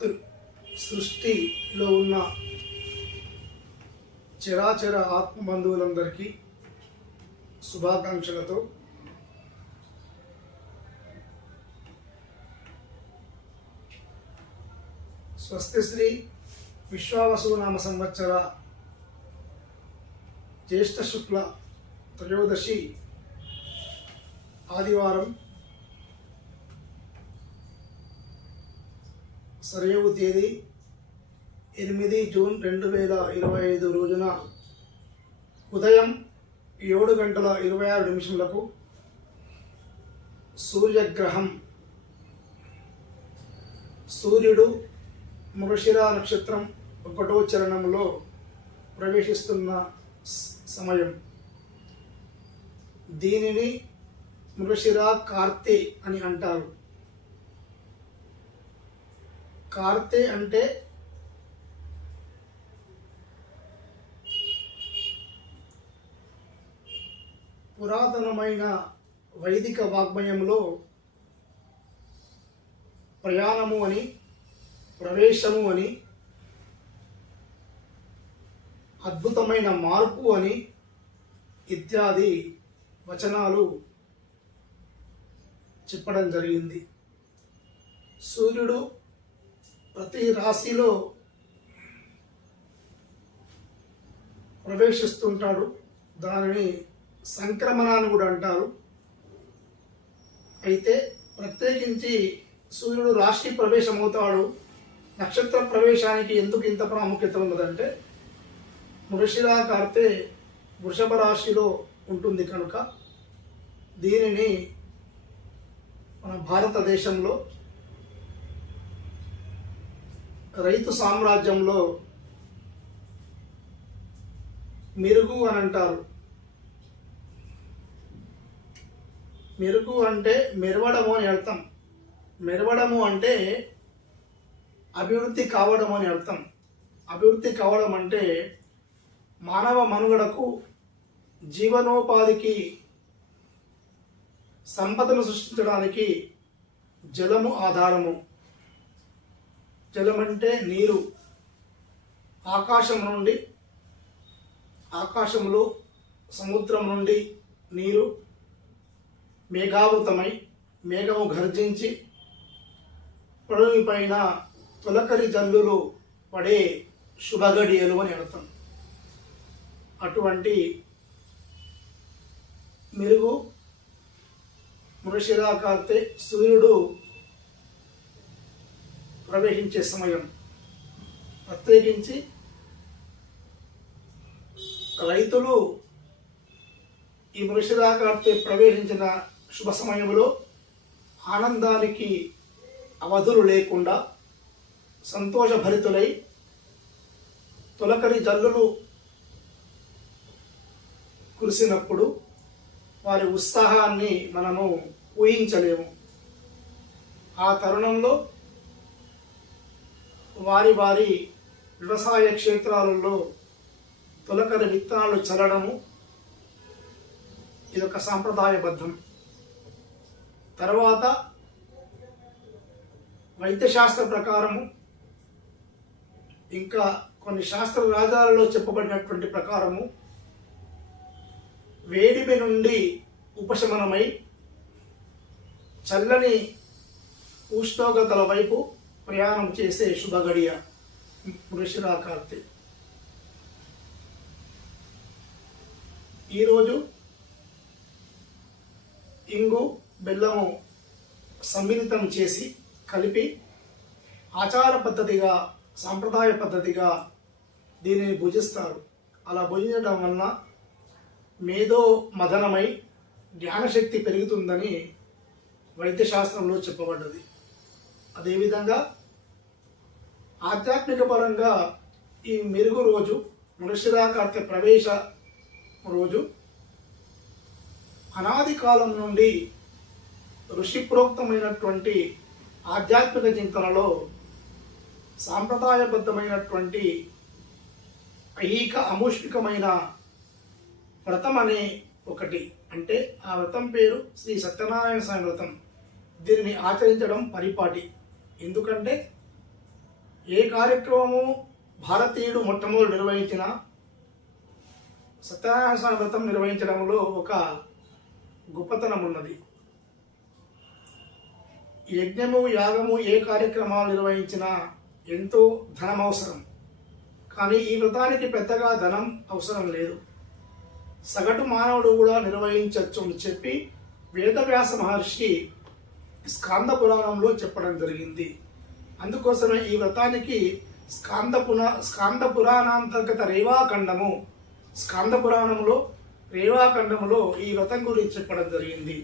యావత్ సృష్టిలో ఉన్న చరాచర ఆత్మ బంధువులందరికీ శుభాకాంక్షలతో స్వస్తిశ్రీ విశ్వావసునామ సంవత్సర జ్యేష్ఠ శుక్ల త్రయోదశి ఆదివారం సరియవు తేదీ ఎనిమిది జూన్ రెండు వేల ఇరవై ఐదు రోజున ఉదయం ఏడు గంటల ఇరవై ఆరు నిమిషములకు సూర్యగ్రహం. సూర్యుడు మృషిర నక్షత్రం ఒకటో చరణంలో ప్రవేశిస్తున్న స- సమయం. దీనిని మృషిర కార్తీ అని అంటారు. కార్తే అంటే పురాతనమైన వైదిక వాగ్మయంలో ప్రయాణము అని ప్రవేశము అని అద్భుతమైన మార్పు అని ఇత్యాది వచనాలు చెప్పడం జరిగింది. సూర్యుడు ప్రతి రాశిలో ప్రవేశిస్తుంటాడు. దానిని సంక్రమణాన్ని కూడా అంటారు. అయితే ప్రత్యేకించి సూర్యుడు రాశి ప్రవేశం అవుతాడు. నక్షత్ర ప్రవేశానికి ఎందుకు ఇంత ప్రాముఖ్యత ఉన్నదంటే మృషిరా కార్తె వృషభ రాశిలో ఉంటుంది కనుక దీనిని మన భారతదేశంలో రైతు సామ్రాజ్యంలో మెరుగు అని అంటారు. మెరుగు అంటే మెరవడము అని అర్థం. మెరవడము అంటే అభివృద్ధి కావడం అని అర్థం. అభివృద్ధి కావడం అంటే మానవ మనుగడకు జీవనోపాధికి సంపదను సృష్టించడానికి జలము ఆధారము. జలం అంటే నీరు. ఆకాశం నుండి ఆకాశంలో సముద్రం నుండి నీరు మేఘావృతమై మేఘము గర్జించి పడుని పైన తొలకరి జల్లులు పడే శుభగడియలు అని అర్థం. అటువంటి మెరుగు మృషిరాకార్తె సూర్యుడు ప్రవేశించే సమయం. ప్రత్యేకించి రైతులు ఈ మృషిరాకార్తె ప్రవేశించిన శుభ సమయంలో ఆనందానికి అవధులు లేకుండా సంతోషభరితులై తొలకరి జల్లులు కురిసినప్పుడు వారి ఉత్సాహాన్ని మనము ఊహించలేము. ఆ తరుణంలో వారి వారి వ్యవసాయ క్షేత్రాలలో తొలకరి విత్తనాలు చల్లడము. ఇదొక సాంప్రదాయబద్ధం. తర్వాత వైద్యశాస్త్ర ప్రకారము ఇంకా కొన్ని శాస్త్ర రాజాలలో చెప్పబడినటువంటి ప్రకారము వేడిమి నుండి ఉపశమనమై చల్లని ఉష్ణోగ్రతల వైపు ప్రయాణం చేసే శుభగడియ వృషిరాకార్తె ఈరోజు ఇంగు బెల్లము సమ్మిళితం చేసి కలిపి ఆచార పద్ధతిగా సాంప్రదాయ పద్ధతిగా దీనిని భుజిస్తారు. అలా భుజించడం వలన మేధో మదనమై జ్ఞానశక్తి పెరుగుతుందని వైద్యశాస్త్రంలో చెప్పబడ్డది. అదేవిధంగా ఆధ్యాత్మిక పరంగా ఈ మెరుగు రోజు మనుష్యరాకార్తె ప్రవేశ రోజు అనాది కాలం నుండి ఋషిప్రోక్తమైనటువంటి ఆధ్యాత్మిక చింతనలో సాంప్రదాయబద్ధమైనటువంటి ఐహిక అమూష్మికమైన వ్రతం అనే ఒకటి. అంటే ఆ వ్రతం పేరు శ్రీ సత్యనారాయణ స్వామి వ్రతం. దీనిని ఆచరించడం పరిపాటి. ఎందుకంటే ఏ కార్యక్రమము భారతీయుడు మొట్టమొదటి నిర్వహించిన? సత్యనారాయణ వ్రతం నిర్వహించడంలో ఒక గొప్పతనం ఉన్నది. యజ్ఞము యాగము ఏ కార్యక్రమాలు నిర్వహించినా ఎంతో ధనం అవసరం కానీ ఈ వ్రతానికి పెద్దగా ధనం అవసరం లేదు. సగటు మానవుడు కూడా నిర్వహించవచ్చు అని చెప్పి వేదవ్యాస మహర్షి స్కాంద పురాణంలో చెప్పడం జరిగింది. అందుకోసమే ఈ వ్రతానికి స్కాంద పునా స్కాంద పురాణాంతర్గత రేవాఖండము స్కాంద పురాణంలో రేవాఖండములో ఈ వ్రతం గురించి చెప్పడం జరిగింది.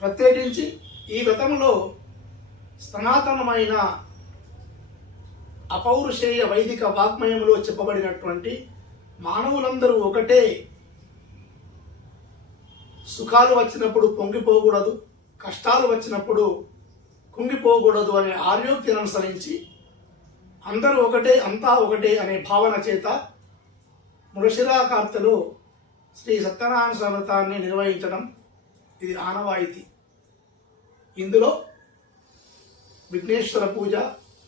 ప్రత్యేకించి ఈ వ్రతంలో సనాతనమైన అపౌరుషేయ వైదిక వాగ్మయంలో చెప్పబడినటువంటి మానవులందరూ ఒకటే. సుఖాలు వచ్చినప్పుడు పొంగిపోకూడదు కష్టాలు వచ్చినప్పుడు కుంగిపోకూడదు అనే ఆర్యోక్తిని అనుసరించి అందరూ ఒకటే అంతా ఒకటే అనే భావన చేత మృషిరాకార్తెలో శ్రీ సత్యనారాయణ స్వామి నిర్వహించడం ఇది ఆనవాయితీ. ఇందులో విఘ్నేశ్వర పూజ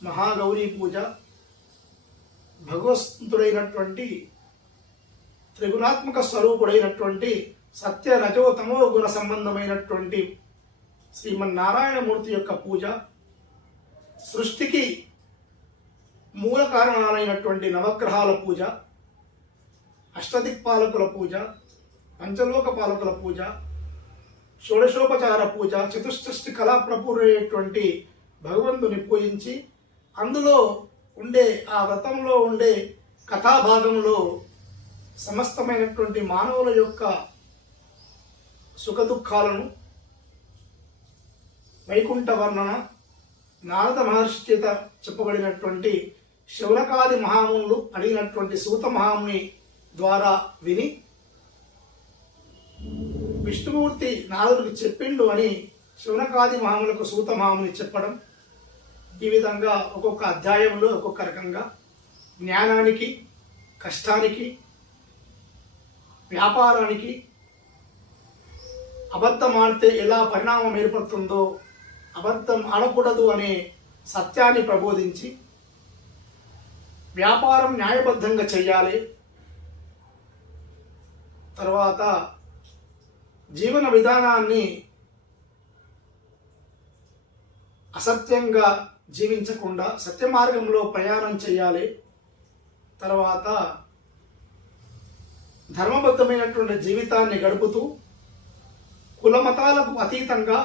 మహాగౌరీ పూజ భగవస్తుడైనటువంటి త్రిగుణాత్మక స్వరూపుడైనటువంటి సత్య రజోతమో గుణ సంబంధమైనటువంటి శ్రీమన్నారాయణమూర్తి యొక్క పూజ సృష్టికి మూల కారణాలైనటువంటి నవగ్రహాల పూజ అష్టదిక్పాలకుల పూజ పంచలోక పాలకుల పూజ షోడశోపచార పూజ చతుష్షష్టి కళా భగవంతుని పూజించి అందులో ఉండే ఆ వ్రతంలో ఉండే కథాభాగంలో సమస్తమైనటువంటి మానవుల యొక్క సుఖదుఖాలను వైకుంఠ వర్ణన నారద మహర్షి చేత చెప్పబడినటువంటి శౌనకాది మహామునులు అడిగినటువంటి సూత మహాముని ద్వారా విని విష్ణుమూర్తి నారదుడికి చెప్పిండు అని శౌనకాది మహాములకు సూత మహాముని చెప్పడం ఈ విధంగా ఒక్కొక్క అధ్యాయంలో ఒక్కొక్క రకంగా జ్ఞానానికి కష్టానికి వ్యాపారానికి అబద్ధం ఎలా పరిణామం ఏర్పడుతుందో అబద్ధం ఆడకూడదు అనే సత్యాన్ని ప్రబోధించి వ్యాపారం న్యాయబద్ధంగా చేయాలి. తర్వాత జీవన విధానాన్ని అసత్యంగా జీవించకుండా సత్య మార్గంలో ప్రయాణం చేయాలి. తర్వాత ధర్మబద్ధమైనటువంటి జీవితాన్ని గడుపుతూ కుల మతాలకు అతీతంగా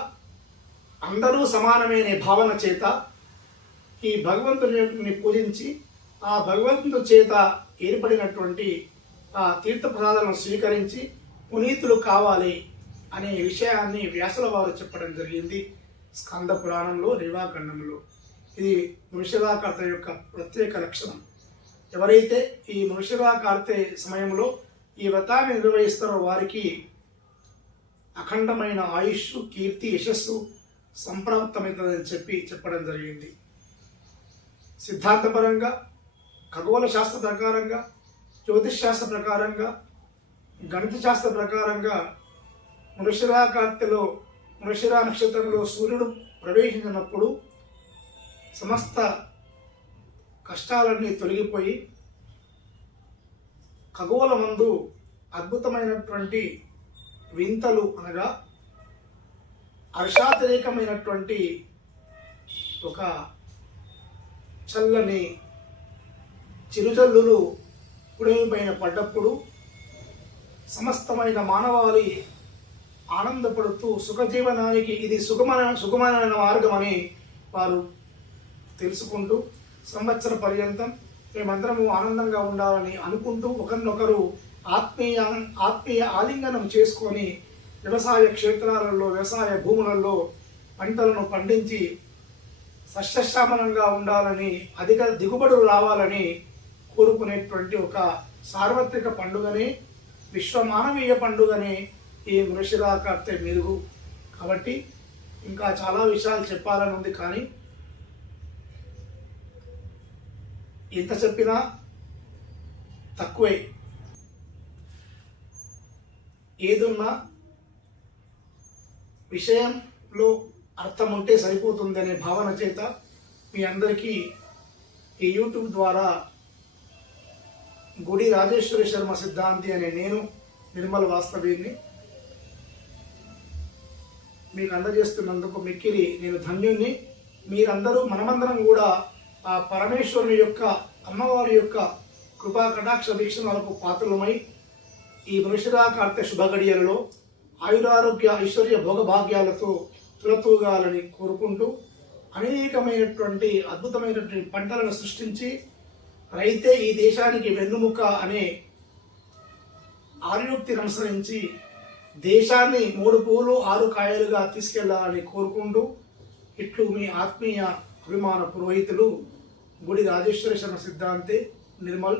అందరూ సమానమైన భావన చేత ఈ భగవంతుని పూజించి ఆ భగవంతుని చేత ఏర్పడినటువంటి ఆ తీర్థప్రసాదాలను స్వీకరించి పునీతులు కావాలి అనే విషయాన్ని వ్యాసుల వారు చెప్పడం జరిగింది. స్కంద పురాణంలో రేవాఖండంలో ఇది మనుషులాకర్త యొక్క ప్రత్యేక లక్షణం. ఎవరైతే ఈ మనుషులాకర్తే సమయంలో ఈ వ్రతాన్ని నిర్వహిస్తారో వారికి అఖండమైన ఆయుష్ కీర్తి యశస్సు సంప్రాప్తమవుతుందని చెప్పి చెప్పడం జరిగింది. సిద్ధాంతపరంగా ఖగోళ శాస్త్ర ప్రకారంగా జ్యోతిష్ శాస్త్ర ప్రకారంగా గణిత శాస్త్ర ప్రకారంగా మృషిరా కార్తెలో మృషిరా నక్షత్రంలో సూర్యుడు ప్రవేశించినప్పుడు సమస్త కష్టాలన్నీ తొలగిపోయి ఖగోళ మందు అద్భుతమైనటువంటి వింతలు అనగా హర్షాతిరేకమైనటువంటి ఒక చల్లని చిరుజల్లులు పుడమి పైన పడ్డప్పుడు సమస్తమైన మానవాళి ఆనందపడుతూ సుఖజీవనానికి ఇది సుఖమైన సుఖమైన మార్గం అని వారు తెలుసుకుంటూ సంవత్సర పర్యంతం మేమందరము ఆనందంగా ఉండాలని అనుకుంటూ ఒకరినొకరు ఆత్మీయ ఆత్మీయ ఆలింగనం చేసుకొని వ్యవసాయ క్షేత్రాలలో వ్యవసాయ భూములలో పంటలను పండించి సస్యశ్యామలంగా ఉండాలని అధిక దిగుబడులు రావాలని కోరుకునేటువంటి ఒక సార్వత్రిక పండుగని విశ్వమానవీయ పండుగని ఈ మృషిరాకర్తె మెరుగు. కాబట్టి ఇంకా చాలా విషయాలు చెప్పాలని ఉంది కానీ ఎంత చెప్పినా తక్కువే. ఏదున్నా విషయంలో అర్థం ఉంటే సరిపోతుందనే భావన చేత మీ అందరికీ ఈ యూట్యూబ్ ద్వారా గుడి రాజేశ్వరి శర్మ సిద్ధాంతి అనే నేను నిర్మల్ వాస్తవీని మీకు అందజేస్తున్నందుకు మిక్కిలి నేను ధన్యుణ్ణి. మీరందరూ మనమందరం కూడా ఆ పరమేశ్వరుని యొక్క అమ్మవారి యొక్క కృపా కటాక్ష వీక్షణలకు పాత్రలమై ఈ మనుషురాకార్తె శుభగడియలలో ఆయురారోగ్య ఐశ్వర్య భోగభాగ్యాలతో తులతూగాలని కోరుకుంటూ అనేకమైనటువంటి అద్భుతమైనటువంటి పంటలను సృష్టించి రైతే ఈ దేశానికి వెన్నుముక అనే ఆర్యోక్తిని అనుసరించి దేశాన్ని మూడు పూలు ఆరు కాయలుగా తీసుకెళ్ళాలని కోరుకుంటూ ఇట్లు మీ ఆత్మీయ అభిమాన పురోహితులు గుడి రాజేశ్వర శర్మ సిద్ధాంతి నిర్మల్